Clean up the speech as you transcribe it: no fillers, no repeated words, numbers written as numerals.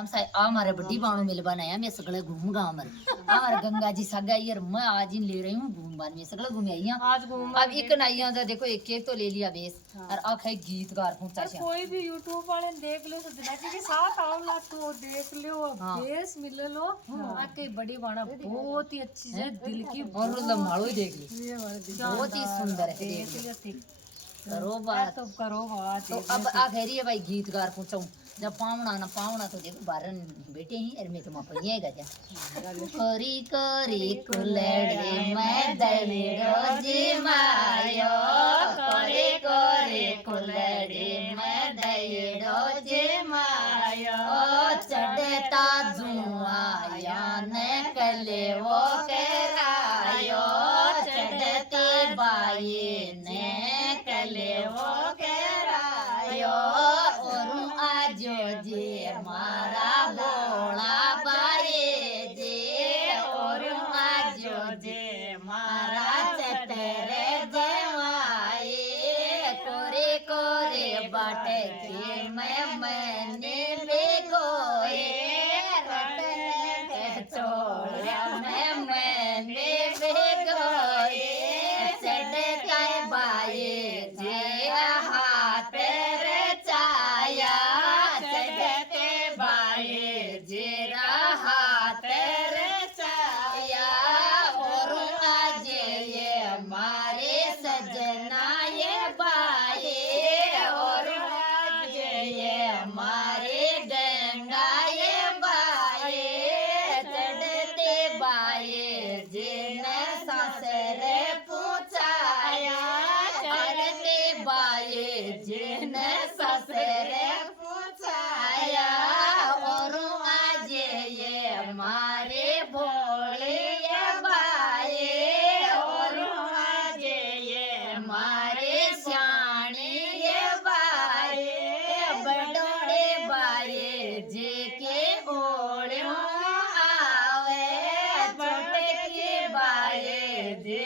हम हमारे बड्डी बाणू मिल बनाया मैं सगळे घूम गा हमारे गंगा जी सगा यार मैं आज इन ले रही हूँ घूम बान में सगळे घूम आई आज घूम अब एक नाइया तो देखो एक एक तो ले लिया बेस और आख है गीत गार पहुंचा पर कोई भी यूट्यूब वाले देख लो सजना जी के साथ आओ ना तो देख लो बेस मिल लो आके बड़ी बाणा बहुत ही अच्छी है दिल की और लम्हाड़ो ही देख ली बहुत ही सुंदर है देख लो करो बात तो करो बात तो अब आखिरी है भाई गीत गार पूछूं जब पावना ना पावना तो देखो बारन बेटे ही अरे मैं तो मां पइए गजा करी करी कुलड़े मैं दलेरो जी मायो करे करे कुलड़े मैं दलेरो जी मायो चढ़ता जुआया ने कले वो करायो चढ़ते बाई ने कले वो करायो और आजो जे मारा बोला बाए जे और आजो जे मारा चतरे जवाए कोरे कोरे बाटे के मैंने बेगोए रटने छोड़ा मैंने बेगोए चढ़ता बाए जे हाथ रे चाया चढ़ते बाए जेरा हाथ रे चाया और आज ये हमारे सजना ये बाए और आज ये हमारे गंगा ये बाए चढ़ते बाए जिन ससरे पूछाया चढ़ते बाए जिन ससरे पूछाया और आज ये हमारे भोले ये बाए और आज ये हमारे श्याणी ये बाए बड़ोड़े बाए जे के ओढ़ो आवे छोटे के बाए जे